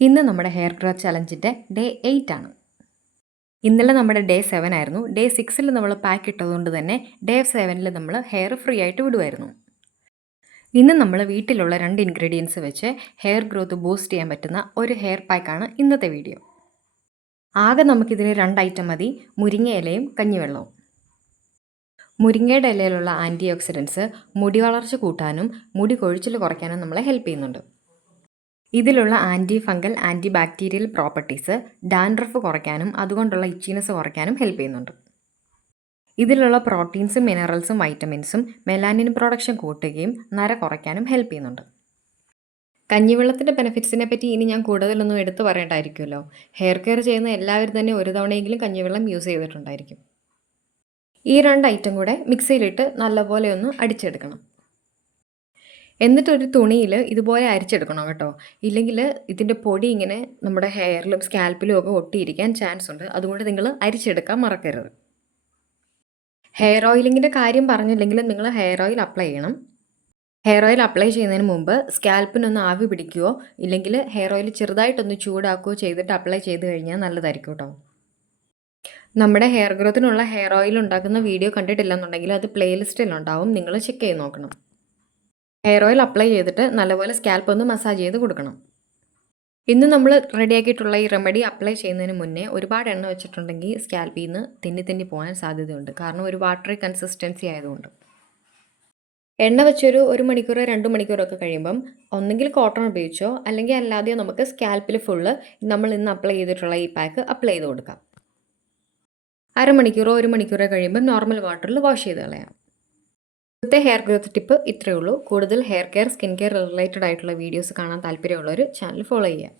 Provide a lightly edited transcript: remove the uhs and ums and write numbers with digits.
ഇന്ന് നമ്മുടെ hair growth ചലഞ്ചിൻ്റെ day 8 ആണ്. ഇന്നലെ നമ്മുടെ ഡേ 7 ആയിരുന്നു. ഡേ 6ൽ നമ്മൾ പാക്ക് ഇട്ടതുകൊണ്ട് തന്നെ ഡേ 7ൽ നമ്മൾ ഹെയർ ഫ്രീ ആയിട്ട് വിടുമായിരുന്നു. ഇന്ന് നമ്മൾ വീട്ടിലുള്ള 2 ഇൻഗ്രീഡിയൻസ് വെച്ച് ഹെയർ ഗ്രോത്ത് ബൂസ്റ്റ് ചെയ്യാൻ പറ്റുന്ന ഒരു ഹെയർ പാക്കാണ് ഇന്നത്തെ വീഡിയോ. ആകെ നമുക്കിതിൽ 2 ഐറ്റം മതി, മുരിങ്ങ ഇലയും കഞ്ഞിവെള്ളവും. മുരിങ്ങയുടെ ഇലയിലുള്ള ആൻറ്റി ഓക്സിഡൻസ് മുടി വളർച്ച കൂട്ടാനും മുടി കൊഴിച്ചിൽ കുറയ്ക്കാനും നമ്മളെ ഹെൽപ്പ് ചെയ്യുന്നുണ്ട്. ഇതിലുള്ള anti fungal anti bacterial properties dandruff കുറയ്ക്കാനും അതുകൊണ്ടുള്ള ഇച്ചിനെസ് കുറയ്ക്കാനും ഹെൽപ്പ് ചെയ്യുന്നുണ്ട്. ഇതിലുള്ള പ്രോട്ടീൻസും മിനറൽസും വൈറ്റമിൻസും മെലാനിൻ പ്രൊഡക്ഷൻ കൂട്ടുകയും നര കുറയ്ക്കാനും ഹെൽപ്പ് ചെയ്യുന്നുണ്ട്. കഞ്ഞിവെള്ളത്തിൻ്റെ ബെനിഫിറ്റ്സിനെ പറ്റി ഇനി ഞാൻ കൂടുതലൊന്നും എടുത്തു പറയേണ്ടായിരിക്കുമല്ലോ. ഹെയർ കെയർ ചെയ്യുന്ന എല്ലാവരും തന്നെ ഒരു തവണയെങ്കിലും കഞ്ഞിവെള്ളം യൂസ് ചെയ്തിട്ടുണ്ടായിരിക്കും. ഈ 2 ഐറ്റം കൂടെ മിക്സിയിലിട്ട് നല്ലപോലെ ഒന്ന് അടിച്ചെടുക്കണം. എന്നിട്ടൊരു തുണിയിൽ ഇതുപോലെ അരിച്ചെടുക്കണം കേട്ടോ. ഇല്ലെങ്കിൽ ഇതിൻ്റെ പൊടി ഇങ്ങനെ നമ്മുടെ ഹെയറിലും സ്കാൽപ്പിലും ഒക്കെ ഒട്ടിയിരിക്കാൻ ചാൻസ് ഉണ്ട്. അതുകൊണ്ട് നിങ്ങൾ അരിച്ചെടുക്കാൻ മറക്കരുത്. ഹെയർ ഓയിലിങ്ങിൻ്റെ കാര്യം പറഞ്ഞില്ലെങ്കിൽ നിങ്ങൾ ഹെയർ ഓയിൽ അപ്ലൈ ചെയ്യണം. ഹെയർ ഓയിൽ അപ്ലൈ ചെയ്യുന്നതിന് മുമ്പ് സ്കാൽപ്പിനൊന്ന് ആവി പിടിക്കുകയോ ഇല്ലെങ്കിൽ ഹെയർ ഓയിൽ ചെറുതായിട്ടൊന്ന് ചൂടാക്കുകയോ ചെയ്തിട്ട് അപ്ലൈ ചെയ്ത് കഴിഞ്ഞാൽ നല്ലതായിരിക്കും കേട്ടോ. നമ്മുടെ ഹെയർ ഗ്രോത്തിനുള്ള ഹെയർ ഓയിൽ ഉണ്ടാക്കുന്ന വീഡിയോ കണ്ടിട്ടില്ലെന്നുണ്ടെങ്കിൽ അത് പ്ലേലിസ്റ്റിലുണ്ടാവും, നിങ്ങൾ ചെക്ക് ചെയ്ത് നോക്കണം. ഹെയർ ഓയിൽ അപ്ലൈ ചെയ്തിട്ട് നല്ലപോലെ സ്കാൽപ്പ് ഒന്ന് മസാജ് ചെയ്ത് കൊടുക്കണം. ഇന്ന് നമ്മൾ റെഡിയാക്കിയിട്ടുള്ള ഈ റെമഡി അപ്ലൈ ചെയ്യുന്നതിന് മുന്നേ ഒരുപാട് എണ്ണ വെച്ചിട്ടുണ്ടെങ്കിൽ സ്കാൽപ്പിൽ നിന്ന് തെന്നി പോകാൻ സാധ്യതയുണ്ട്. കാരണം ഒരു വാട്ടറി കൺസിസ്റ്റൻസി ആയതുകൊണ്ട്. എണ്ണ വെച്ചൊരു 1 മണിക്കൂറോ 2 മണിക്കൂറൊക്കെ കഴിയുമ്പം ഒന്നെങ്കിൽ കോട്ടൺ ഉപയോഗിച്ചോ അല്ലെങ്കിൽ അല്ലാതെയോ നമുക്ക് സ്കാൽപ്പിൽ ഫുള്ള് നമ്മൾ ഇന്ന് അപ്ലൈ ചെയ്തിട്ടുള്ള ഈ പാക്ക് അപ്ലൈ ചെയ്ത് കൊടുക്കാം. അരമണിക്കൂറോ 1 മണിക്കൂറോ കഴിയുമ്പം നോർമൽ വാട്ടറിൽ വാഷ് ചെയ്ത് കളയാം. ഇന്നത്തെ ഹെയർ ഗ്രോത്ത് ടിപ്പ് ഇത്രയേ ഉള്ളൂ. കൂടുതൽ hair care skin care related ആയിട്ടുള്ള വീഡിയോസ് കാണാൻ താല്പര്യമുള്ളവർ ചാനൽ ഫോളോ ചെയ്യുക.